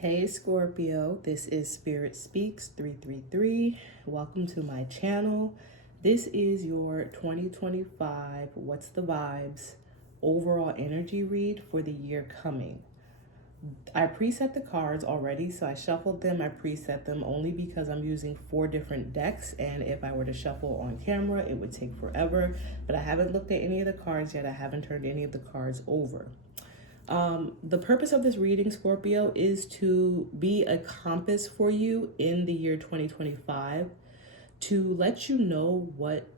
Hey Scorpio, this is Spirit Speaks 333. Welcome to my channel. This is your 2025 What's the Vibes overall energy read for the year coming. I preset the cards already, so I shuffled them. I preset them only because I'm using 4 different decks, and if I were to shuffle on camera, it would take forever. But I haven't looked at any of the cards yet. I haven't turned any of the cards over. The purpose of this reading, Scorpio, is to be a compass for you in the year 2025, to let you know what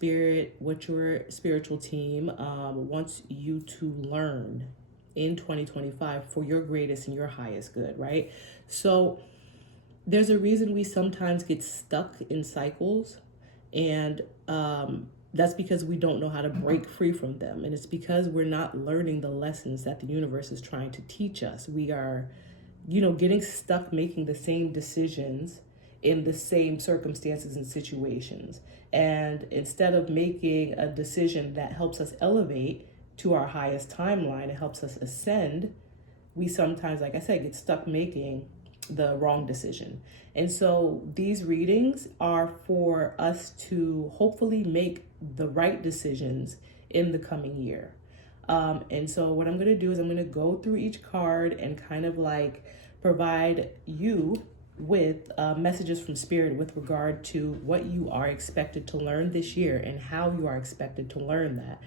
your spiritual team wants you to learn in 2025 for your greatest and your highest good, right? So there's a reason we sometimes get stuck in cycles, and that's because we don't know how to break free from them. And it's because we're not learning the lessons that the universe is trying to teach us. We are, getting stuck making the same decisions in the same circumstances and situations. And instead of making a decision that helps us elevate to our highest timeline, it helps us ascend, we sometimes, like I said, get stuck making the wrong decision. And so these readings are for us to hopefully make the right decisions in the coming year. And so what I'm going to do is I'm going to go through each card and kind of like provide you with messages from Spirit with regard to what you are expected to learn this year and how you are expected to learn that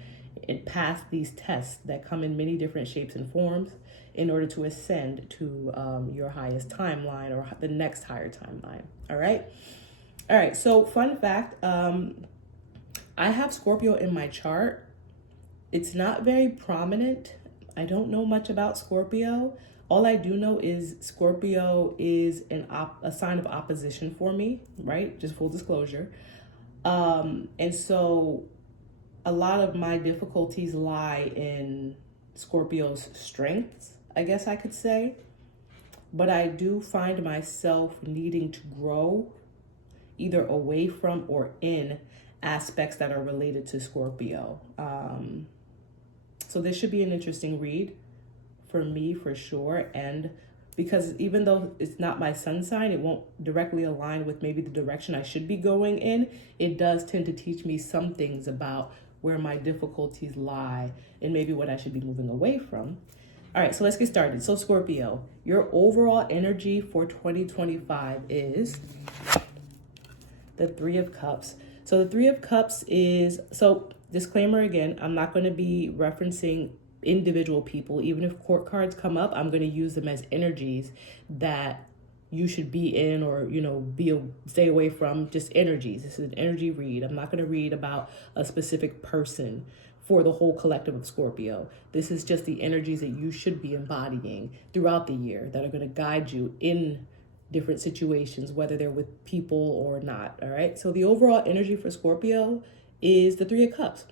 and pass these tests that come in many different shapes and forms in order to ascend to your highest timeline or the next higher timeline. All right. So fun fact, I have Scorpio in my chart. It's not very prominent. I don't know much about Scorpio. All I do know is Scorpio is a sign of opposition for me, right? Just full disclosure. And so a lot of my difficulties lie in Scorpio's strengths, I guess I could say. But I do find myself needing to grow either away from or in aspects that are related to Scorpio. So this should be an interesting read for me for sure. And because even though it's not my sun sign, it won't directly align with maybe the direction I should be going in. It does tend to teach me some things about where my difficulties lie and maybe what I should be moving away from. All right, so let's get started. So Scorpio, your overall energy for 2025 is the 3 of Cups. So the 3 of Cups is, so disclaimer again, I'm not going to be referencing individual people. Even if court cards come up, I'm going to use them as energies that you should be in or, stay away from, just energies. This is an energy read. I'm not going to read about a specific person for the whole collective of Scorpio. This is just the energies that you should be embodying throughout the year that are going to guide you in different situations, whether they're with people or not. All right. So the overall energy for Scorpio is the 3 of Cups.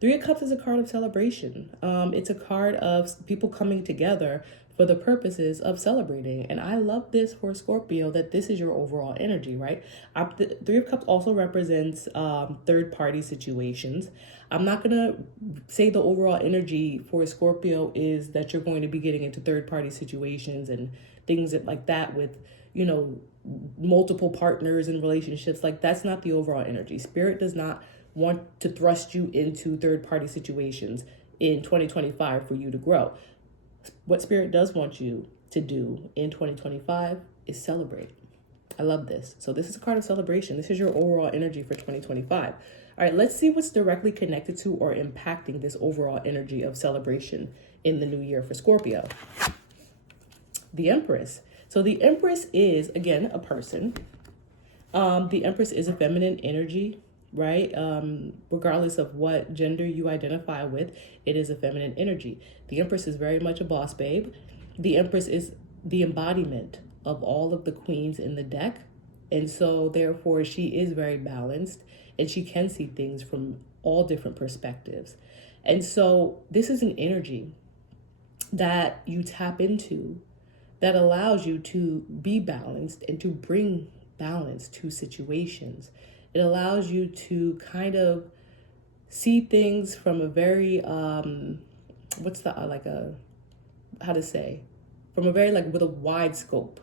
3 of Cups is a card of celebration. It's a card of people coming together for the purposes of celebrating. And I love this for Scorpio, that this is your overall energy, right? The 3 of Cups also represents third-party situations. I'm not going to say the overall energy for Scorpio is that you're going to be getting into third-party situations and things like that with, multiple partners and relationships. Like, that's not the overall energy. Spirit does not want to thrust you into third-party situations in 2025 for you to grow. What Spirit does want you to do in 2025 is celebrate. I love this. So this is a card of celebration. This is your overall energy for 2025. All right, let's see what's directly connected to or impacting this overall energy of celebration in the new year for Scorpio. The Empress. So the Empress is, again, a person. The Empress is a feminine energy, right? Regardless of what gender you identify with, it is a feminine energy. The Empress is very much a boss babe. The Empress is the embodiment of all of the queens in the deck. And so therefore she is very balanced and she can see things from all different perspectives. And so this is an energy that you tap into that allows you to be balanced and to bring balance to situations. It allows you to kind of see things from a very, from a very like with a wide scope,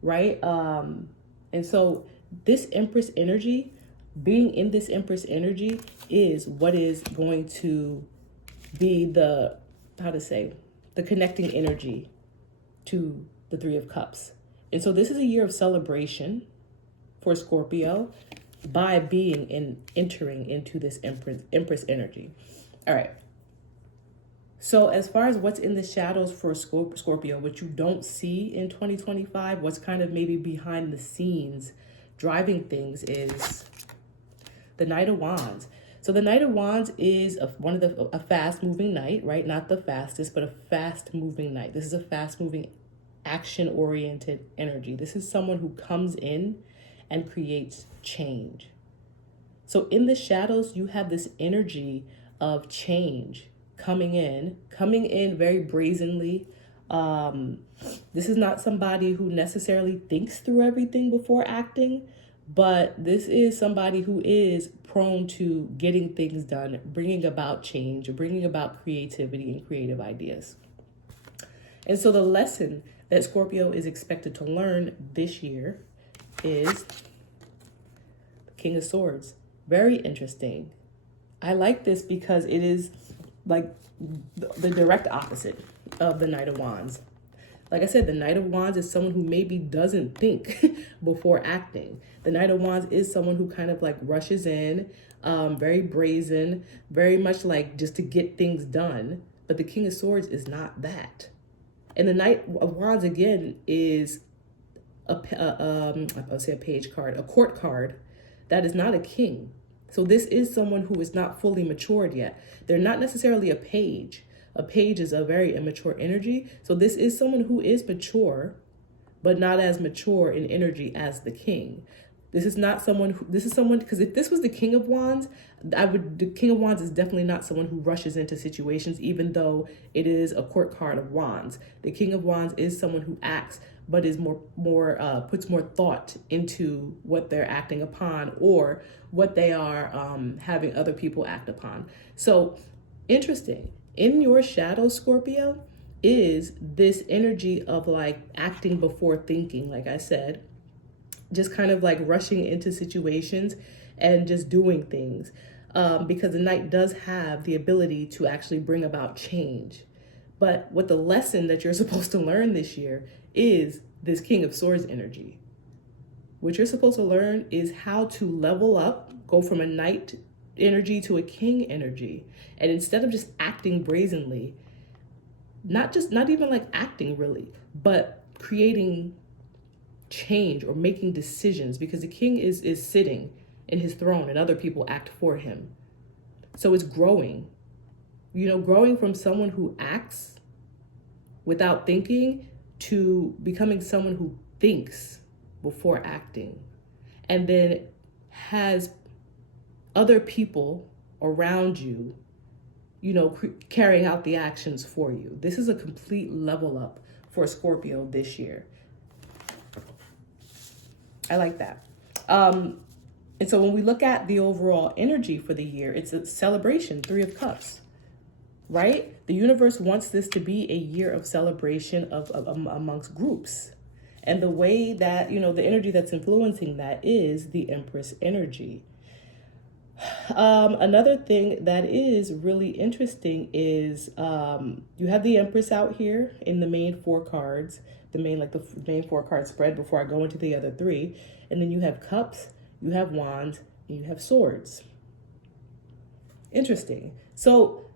right? And so this Empress energy, being in this Empress energy is what is going to be the, how to say, the connecting energy to the Three of Cups. And so this is a year of celebration for Scorpio by being and entering into this Empress energy. All right. So as far as what's in the shadows for Scorpio, what you don't see in 2025, what's kind of maybe behind the scenes driving things is the Knight of Wands. So the Knight of Wands is a fast-moving knight, right? Not the fastest, but a fast-moving knight. This is a fast-moving, action-oriented energy. This is someone who comes in and creates change. So in the shadows, you have this energy of change coming in very brazenly. This is not somebody who necessarily thinks through everything before acting, but this is somebody who is prone to getting things done, bringing about change, bringing about creativity and creative ideas. And so the lesson that Scorpio is expected to learn this year is the King of Swords. Very interesting. I like this because it is like the direct opposite of the Knight of Wands. Like I said, the Knight of Wands is someone who maybe doesn't think before acting. The Knight of Wands is someone who kind of like rushes in, very brazen, very much like just to get things done. But the King of Swords is not that. And the Knight of Wands, again, is I'll say a page card, a court card that is not a king. So this is someone who is not fully matured yet. They're not necessarily a page. A page is a very immature energy. So this is someone who is mature, but not as mature in energy as the king. This is someone, because if this was the King of Wands, the King of Wands is definitely not someone who rushes into situations, even though it is a court card of Wands. The King of Wands is someone who acts, but is puts more thought into what they're acting upon or what they are having other people act upon. So interesting. In your shadow, Scorpio, is this energy of like acting before thinking, like I said, just kind of like rushing into situations and just doing things. Because the Knight does have the ability to actually bring about change. But what the lesson that you're supposed to learn this year is this King of Swords energy. What you're supposed to learn is how to level up, go from a Knight energy to a King energy. And instead of just acting brazenly, not even like acting really, but creating change or making decisions, because the king is sitting in his throne and other people act for him. So it's growing, growing from someone who acts without thinking to becoming someone who thinks before acting, and then has other people around you, carrying out the actions for you. This is a complete level up for Scorpio this year. I like that. And so when we look at the overall energy for the year, it's a celebration, Three of Cups, right? The universe wants this to be a year of celebration of amongst groups. And the way that, the energy that's influencing that is the Empress energy. Another thing that is really interesting is you have the Empress out here in the main four cards, the main four card spread before I go into the other three. And then you have Cups, you have Wands, and you have Swords. Interesting. So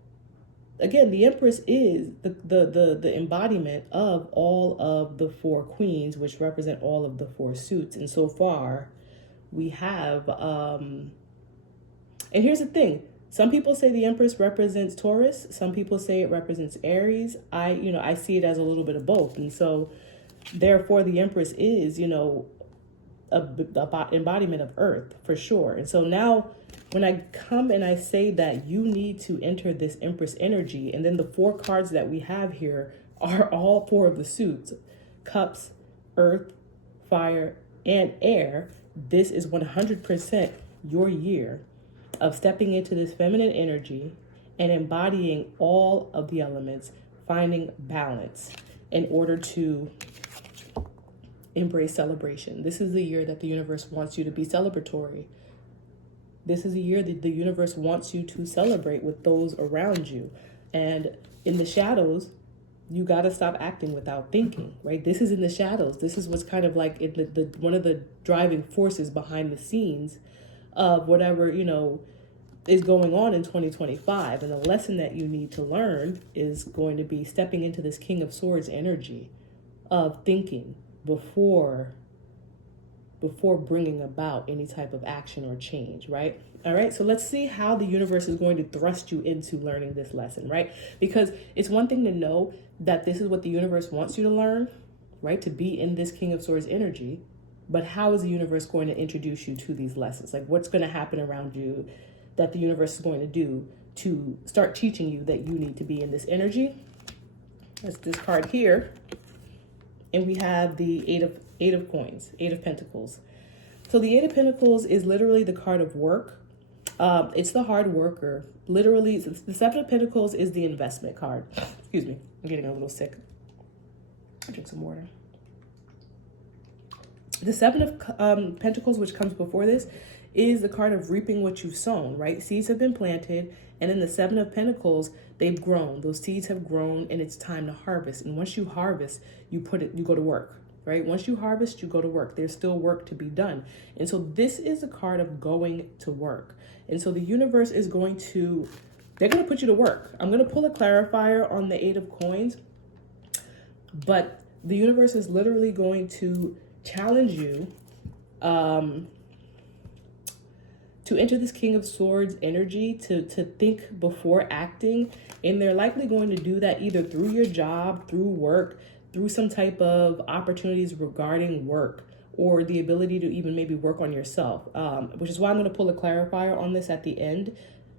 again, the Empress is the embodiment of all of the four queens, which represent all of the four suits. And so far we have, and here's the thing. Some people say the Empress represents Taurus. Some people say it represents Aries. I see it as a little bit of both. And so therefore the Empress is, a embodiment of Earth for sure. And so now when I come and I say that you need to enter this Empress energy, and then the four cards that we have here are all four of the suits: Cups, Earth, Fire, and Air. This is 100% your year of stepping into this feminine energy and embodying all of the elements, finding balance. in order to embrace celebration. This is the year that the universe wants you to be celebratory. This is a year that the universe wants you to celebrate with those around you. And in the shadows, you got to stop acting without thinking, right? This is in the shadows. This is what's kind of like the one of the driving forces behind the scenes of whatever, is going on in 2025. And the lesson that you need to learn is going to be stepping into this King of Swords energy of thinking before bringing about any type of action or change, right? All right, so let's see how the universe is going to thrust you into learning this lesson, right? Because it's one thing to know that this is what the universe wants you to learn, right? To be in this King of Swords energy, but how is the universe going to introduce you to these lessons? Like, what's going to happen around you that the universe is going to do to start teaching you that you need to be in this energy? That's this card here. And we have the Eight of Coins, Eight of Pentacles. So the Eight of Pentacles is literally the card of work. It's the hard worker. Literally, the Seven of Pentacles is the investment card. Excuse me, I'm getting a little sick. I'll drink some water. The Seven of Pentacles, which comes before this, is the card of reaping what you've sown, right? Seeds have been planted, and in the Seven of Pentacles, they've grown. Those seeds have grown, and it's time to harvest. And once you harvest, you go to work, right? Once you harvest, you go to work. There's still work to be done. And so this is a card of going to work. And so the universe is they're going to put you to work. I'm going to pull a clarifier on the Eight of Coins, but the universe is literally going to challenge you to enter this King of Swords energy, to think before acting. And they're likely going to do that either through your job, through work, through some type of opportunities regarding work, or the ability to even maybe work on yourself, which is why I'm going to pull a clarifier on this at the end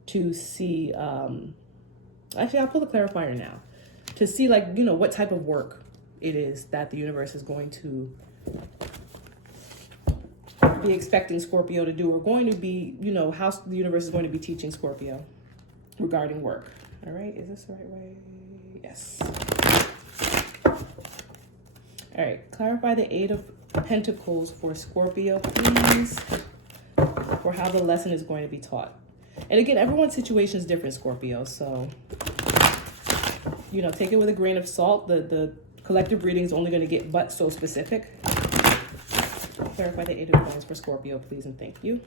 to see, actually I'll pull the clarifier now to see what type of work it is that the universe is going to be expecting Scorpio to do, or going to be, how the universe is going to be teaching Scorpio regarding work. All right, is this the right way? Yes. All right, clarify the Eight of Pentacles for Scorpio, please, for how the lesson is going to be taught. And again, everyone's situation is different, Scorpio, so, take it with a grain of salt. The collective reading is only going to get but so specific. Clarify the Eight of Coins for Scorpio, please, and thank you.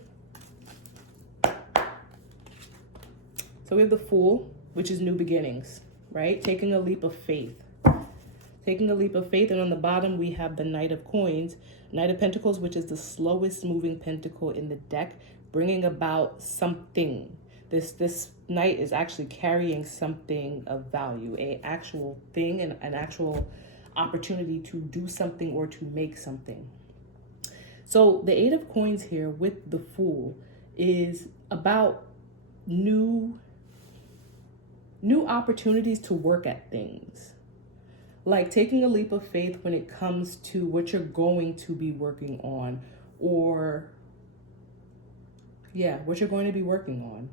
So we have the Fool, which is new beginnings, right? Taking a leap of faith. Taking a leap of faith. And on the bottom, we have the Knight of Coins, Knight of Pentacles, which is the slowest moving pentacle in the deck, bringing about something. This Knight is actually carrying something of value, an actual thing, and an actual opportunity to do something or to make something. So the Eight of Coins here with the Fool is about new opportunities to work at things. Like taking a leap of faith when it comes to what you're going to be working on, or what you're going to be working on.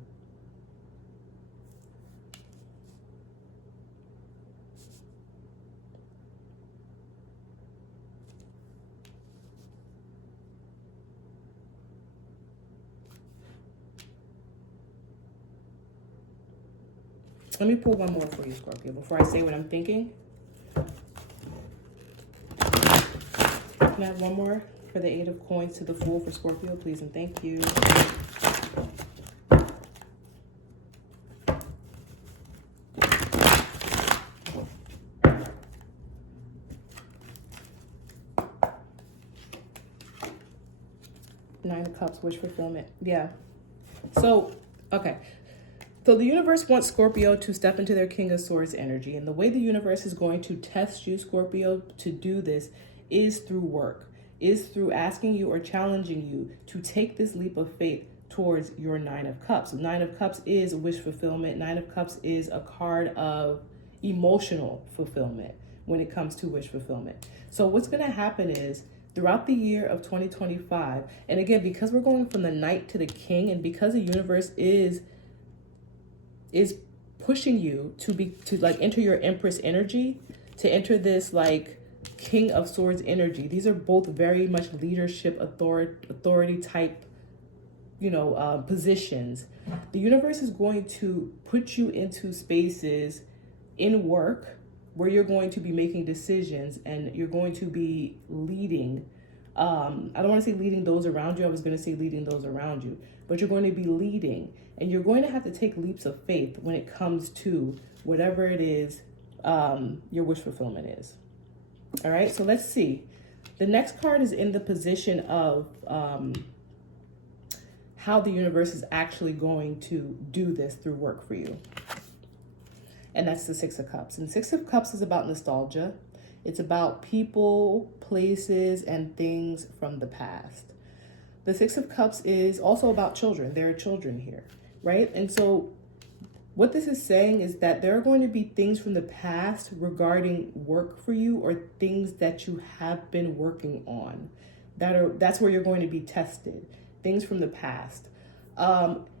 Let me pull one more for you, Scorpio, before I say what I'm thinking. Can I have one more for the Eight of Coins to the Fool for Scorpio, please, and thank you. Nine of Cups, wish fulfillment. Yeah. So, okay. So the universe wants Scorpio to step into their King of Swords energy. And the way the universe is going to test you, Scorpio, to do this is through work, is through asking you or challenging you to take this leap of faith towards your Nine of Cups. Nine of Cups is wish fulfillment. Nine of Cups is a card of emotional fulfillment when it comes to wish fulfillment. So what's going to happen is throughout the year of 2025, and again, because we're going from the Knight to the King, and because the universe is pushing you to enter your Empress energy, to enter this like King of Swords energy. These are both very much leadership, authority type, positions. The universe is going to put you into spaces in work where you're going to be making decisions and you're going to be leading. I don't want to say leading those around you. I was going to say leading those around you, but you're going to be leading, and you're going to have to take leaps of faith when it comes to whatever it is your wish fulfillment is. All right, so let's see. The next card is in the position of how the universe is actually going to do this through work for you. And that's the Six of Cups. And Six of Cups is about nostalgia. It's about people, places, and things from the past. The Six of Cups is also about children. There are children here, right? And so what this is saying is that there are going to be things from the past regarding work for you, or things that you have been working on. That's where you're going to be tested. Things from the past.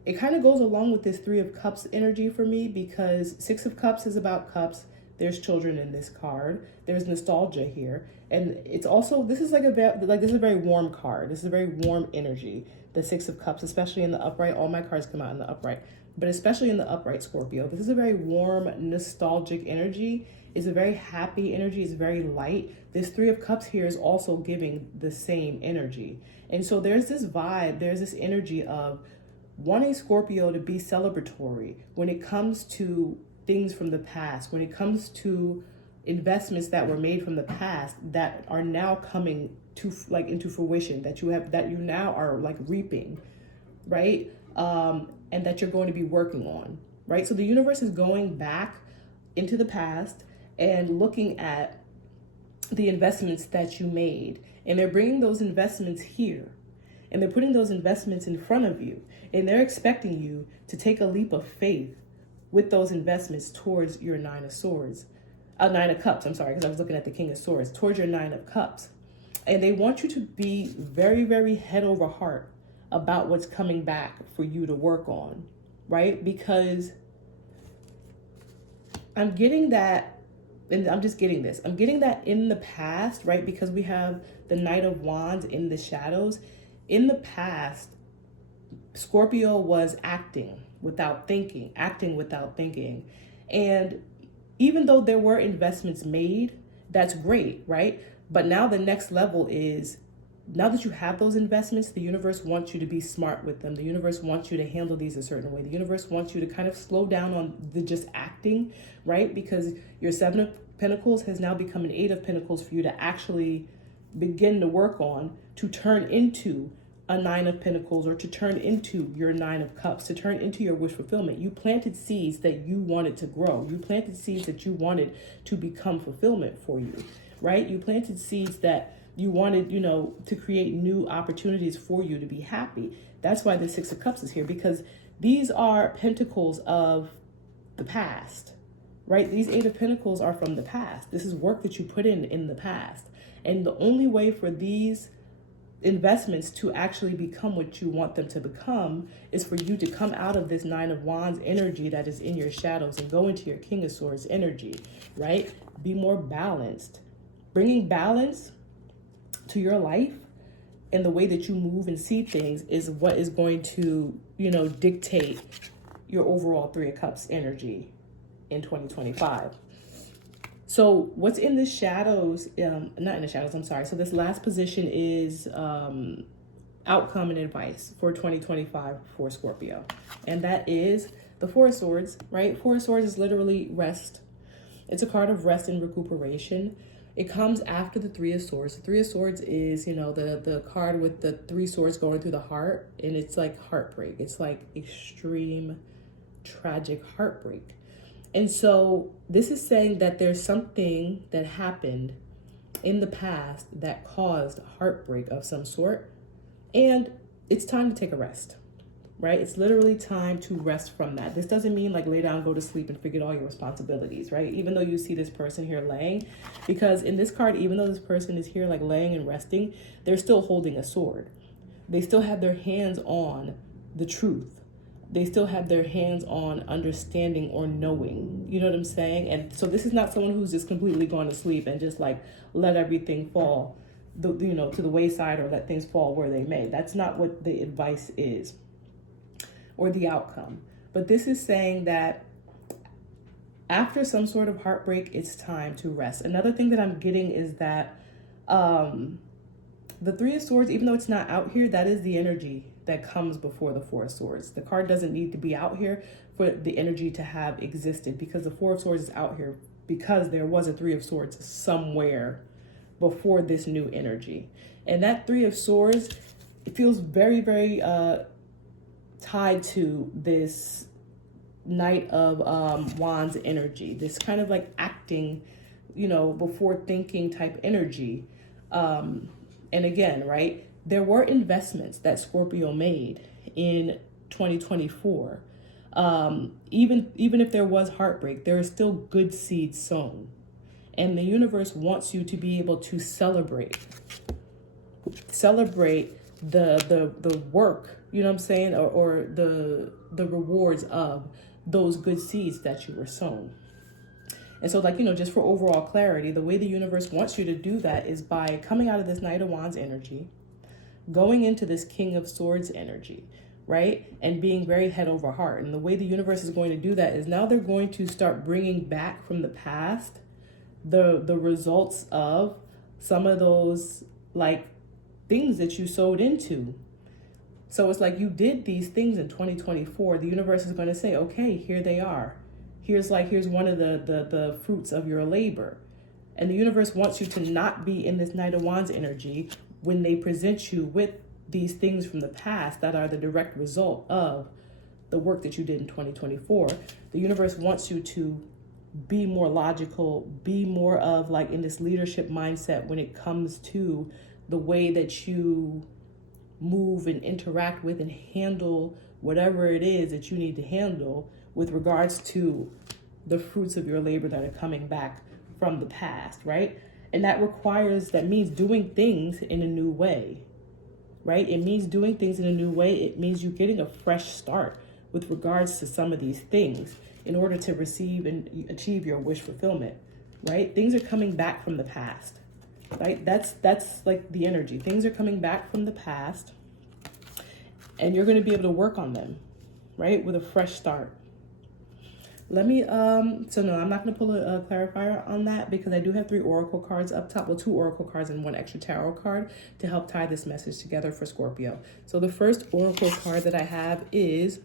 It kind of goes along with this Three of Cups energy for me, because Six of Cups is about cups. There's children in this card. There's nostalgia here. And it's also, this is this is a very warm card. This is a very warm energy. The Six of Cups, especially in the upright. All my cards come out in the upright, but especially in the upright, Scorpio. This is a very warm, nostalgic energy. It's a very happy energy. It's very light. This Three of Cups here is also giving the same energy. And so there's this vibe, there's this energy of wanting Scorpio to be celebratory when it comes to things from the past, when it comes to investments that were made from the past that are now coming to into fruition, that you now are reaping, right? And that you're going to be working on, right? So the universe is going back into the past and looking at the investments that you made, and they're bringing those investments here, and they're putting those investments in front of you, and they're expecting you to take a leap of faith with those investments towards your Nine of Cups, I'm sorry, because I was looking at the King of Swords, towards your Nine of Cups. And they want you to be very, very head over heart about what's coming back for you to work on, right? Because I'm getting that, and I'm just getting this. I'm getting that in the past, right? Because we have the Knight of Wands in the shadows. In the past, Scorpio was acting without thinking. And even though there were investments made, that's great, right? But now the next level is, now that you have those investments, the universe wants you to be smart with them. The universe wants you to handle these a certain way. The universe wants you to kind of slow down on the just acting, right? Because your Seven of Pentacles has now become an Eight of Pentacles for you to actually begin to work on, to turn into a Nine of Pentacles, or to turn into your Nine of Cups, to turn into your wish fulfillment. You planted seeds that you wanted to grow. You planted seeds that you wanted to become fulfillment for you, right? You planted seeds that you wanted, to create new opportunities for you to be happy. That's why the Six of Cups is here, because these are pentacles of the past, right? These Eight of Pentacles are from the past. This is work that you put in the past. And the only way for these investments to actually become what you want them to become is for you to come out of this Nine of Wands energy that is in your shadows and go into your King of Swords energy, right? Be more balanced. Bringing balance to your life and the way that you move and see things is what is going to, dictate your overall Three of Cups energy in 2025. So what's in the shadows, not in the shadows, I'm sorry. So this last position is outcome and advice for 2025 for Scorpio. And that is the Four of Swords, right? Four of Swords is literally rest. It's a card of rest and recuperation. It comes after the Three of Swords. The Three of Swords is, the card with the three swords going through the heart. And it's like heartbreak. It's like extreme, tragic heartbreak. And so this is saying that there's something that happened in the past that caused heartbreak of some sort. And it's time to take a rest, right? It's literally time to rest from that. This doesn't mean lay down, go to sleep, and forget all your responsibilities, right? Even though you see this person here laying, because in this card, even though this person is here laying and resting, they're still holding a sword. They still have their hands on the truth. they still have their hands on understanding or knowing. You know what I'm saying? And so this is not someone who's just completely gone to sleep and just like let everything fall, to the wayside, or let things fall where they may. That's not what the advice is or the outcome. But this is saying that after some sort of heartbreak, it's time to rest. Another thing that I'm getting is that the Three of Swords, even though it's not out here, that is the energy that comes before the Four of Swords. The card doesn't need to be out here for the energy to have existed, because the Four of Swords is out here because there was a Three of Swords somewhere before this new energy. And that Three of Swords, it feels very, very tied to this Knight of Wands energy, this kind of like acting, before thinking type energy. And again, right, there were investments that Scorpio made in 2024. Even if there was heartbreak, there is still good seeds sown. And the universe wants you to be able to celebrate the work, you know what I'm saying, or the rewards of those good seeds that you were sown. And so, like, just for overall clarity, the way the universe wants you to do that is by coming out of this Knight of Wands energy, going into this King of Swords energy, right? And being very head over heart. And the way the universe is going to do that is now they're going to start bringing back from the past the results of some of those, like, things that you sowed into. So it's like you did these things in 2024. The universe is going to say, okay, here they are. Here's one of the fruits of your labor. And the universe wants you to not be in this Knight of Wands energy when they present you with these things from the past that are the direct result of the work that you did in 2024. The universe wants you to be more logical, be more of like in this leadership mindset when it comes to the way that you move and interact with and handle whatever it is that you need to handle with regards to the fruits of your labor that are coming back from the past, right? And that means doing things in a new way, right? It means doing things in a new way. It means you getting a fresh start with regards to some of these things in order to receive and achieve your wish fulfillment, right? Things are coming back from the past, right? That's like the energy. Things are coming back from the past, and you're going to be able to work on them, right? With a fresh start. Let me, so no, I'm not going to pull a clarifier on that because I do have 3 oracle cards up top. Well, 2 oracle cards and 1 extra tarot card to help tie this message together for Scorpio. So the first oracle card that I have is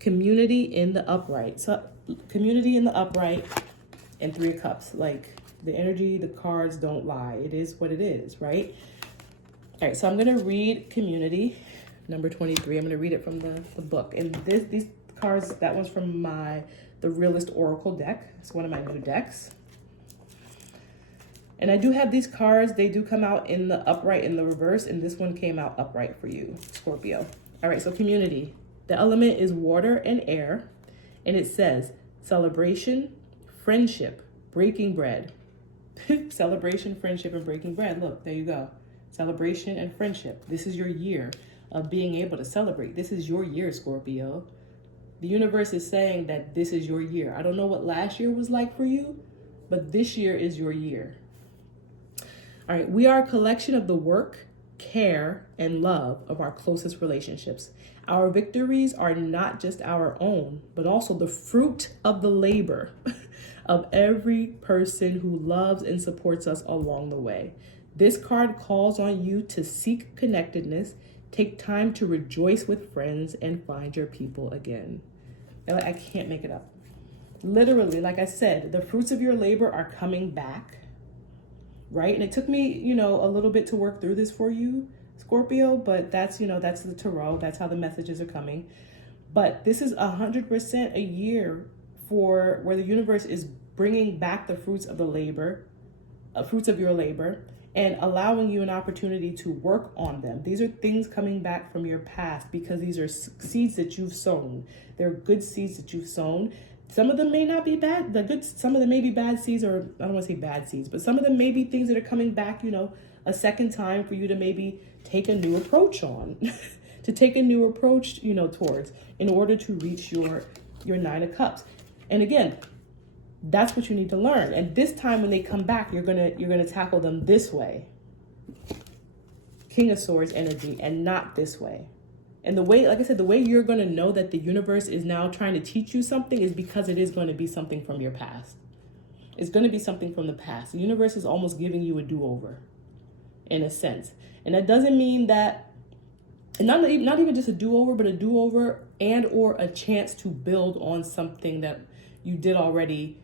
Community in the Upright. So Community in the Upright and 3 of Cups. Like, the energy, the cards don't lie. It is what it is, right? All right, so I'm going to read Community, number 23. I'm going to read it from the book. And these cards, that one's from the Realist Oracle deck. It's one of my new decks. And I do have these cards. They do come out in the upright and the reverse, and this one came out upright for you, Scorpio. All right, so Community. The element is water and air, and it says celebration, friendship, breaking bread. Celebration, friendship, and breaking bread. Look, there you go. Celebration and friendship. This is your year of being able to celebrate. This is your year, Scorpio. The universe is saying that this is your year. I don't know what last year was like for you, but this year is your year. All right, we are a collection of the work, care, and love of our closest relationships. Our victories are not just our own, but also the fruit of the labor of every person who loves and supports us along the way. This card calls on you to seek connectedness, take time to rejoice with friends, and find your people again. I can't make it up. Literally, like I said, the fruits of your labor are coming back, right? And it took me, a little bit to work through this for you, Scorpio, but that's the tarot. That's how the messages are coming. But this is 100% a year for where the universe is bringing back the fruits of the labor, fruits of your labor, and allowing you an opportunity to work on them. These are things coming back from your past because these are seeds that you've sown. They're good seeds that you've sown. Some of them may not be bad. Some of them may be bad seeds, or I don't want to say bad seeds, but some of them may be things that are coming back, a second time for you to maybe take a new approach on, to take a new approach, towards in order to reach your Nine of Cups. And again, that's what you need to learn. And this time when they come back, you're gonna tackle them this way. King of Swords energy, and not this way. And the way, like I said, the way you're going to know that the universe is now trying to teach you something is because it is going to be something from your past. It's going to be something from the past. The universe is almost giving you a do-over, in a sense. And that doesn't mean that, and not even just a do-over, but a do-over and or a chance to build on something that you did already,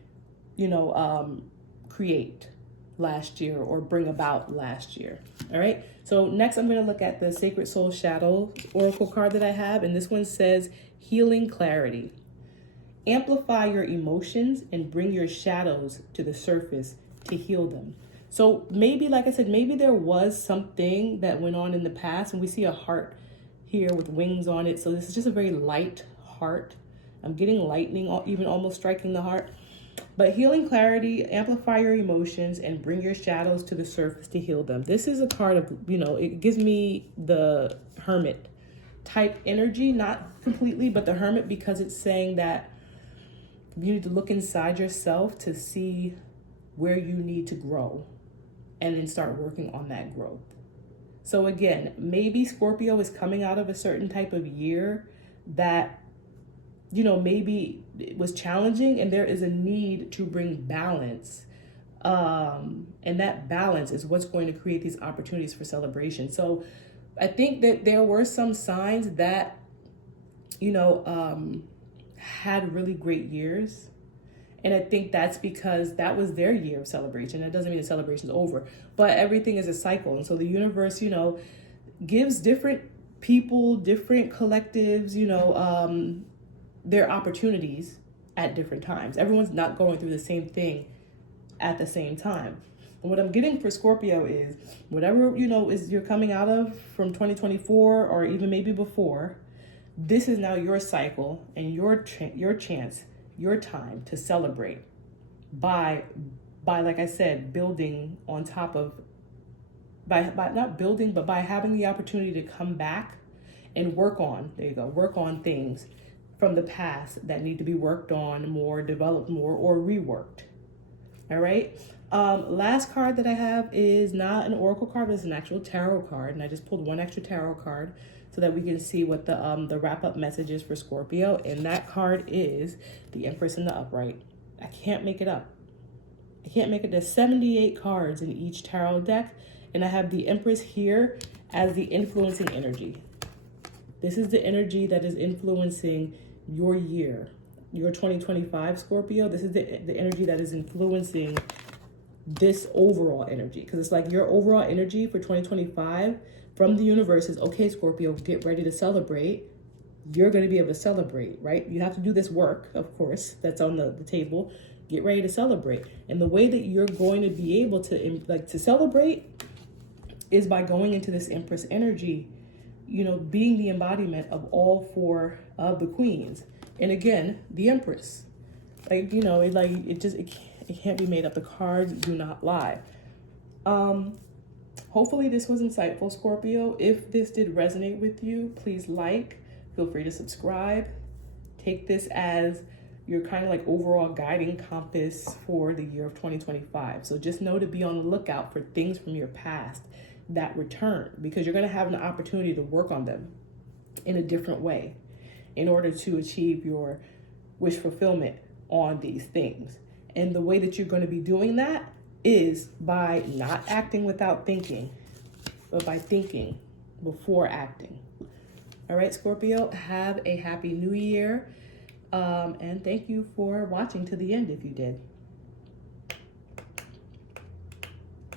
create last year or bring about last year. All right. So next I'm going to look at the Sacred Soul Shadow Oracle card that I have. And this one says healing clarity. Amplify your emotions and bring your shadows to the surface to heal them. So maybe, like I said, maybe there was something that went on in the past, and we see a heart here with wings on it. So this is just a very light heart. I'm getting lightning, even almost striking the heart. But healing clarity, amplify your emotions, and bring your shadows to the surface to heal them. This is a card of, it gives me the Hermit type energy, not completely, but the Hermit, because it's saying that you need to look inside yourself to see where you need to grow and then start working on that growth. So again, maybe Scorpio is coming out of a certain type of year that, maybe it was challenging, and there is a need to bring balance. And that balance is what's going to create these opportunities for celebration. So I think that there were some signs that, had really great years. And I think that's because that was their year of celebration. That doesn't mean the celebration's over, but everything is a cycle. And so the universe, gives different people, different collectives, their opportunities at different times. Everyone's not going through the same thing at the same time. And what I'm getting for Scorpio is whatever, is you're coming out of from 2024 or even maybe before, this is now your cycle and your chance, your time to celebrate by like I said, building on top of, by not building, but by having the opportunity to come back and work on things from the past that need to be worked on more, developed more, or reworked. All right. Last card that I have is not an oracle card, but it's an actual tarot card. And I just pulled one extra tarot card so that we can see what the wrap-up message is for Scorpio. And that card is the Empress in the upright. I can't make it up. I can't make it. There's 78 cards in each tarot deck. And I have the Empress here as the influencing energy. This is the energy that is influencing your year, your 2025 Scorpio. This is the energy that is influencing this overall energy. Because it's like your overall energy for 2025 from the universe is, okay, Scorpio, get ready to celebrate. You're going to be able to celebrate, right? You have to do this work, of course, that's on the table. Get ready to celebrate. And the way that you're going to be able to celebrate is by going into this Empress energy, being the embodiment of all four of the queens. And again, the Empress, it can't be made up. The cards do not lie. Hopefully this was insightful, Scorpio. If this did resonate with you, please feel free to subscribe. Take this as your kind of like overall guiding compass for the year of 2025. So just know to be on the lookout for things from your past that return, because you're going to have an opportunity to work on them in a different way in order to achieve your wish fulfillment on these things. And the way that you're going to be doing that is by not acting without thinking, but by thinking before acting. All right, Scorpio, have a happy new year. And thank you for watching to the end if you did.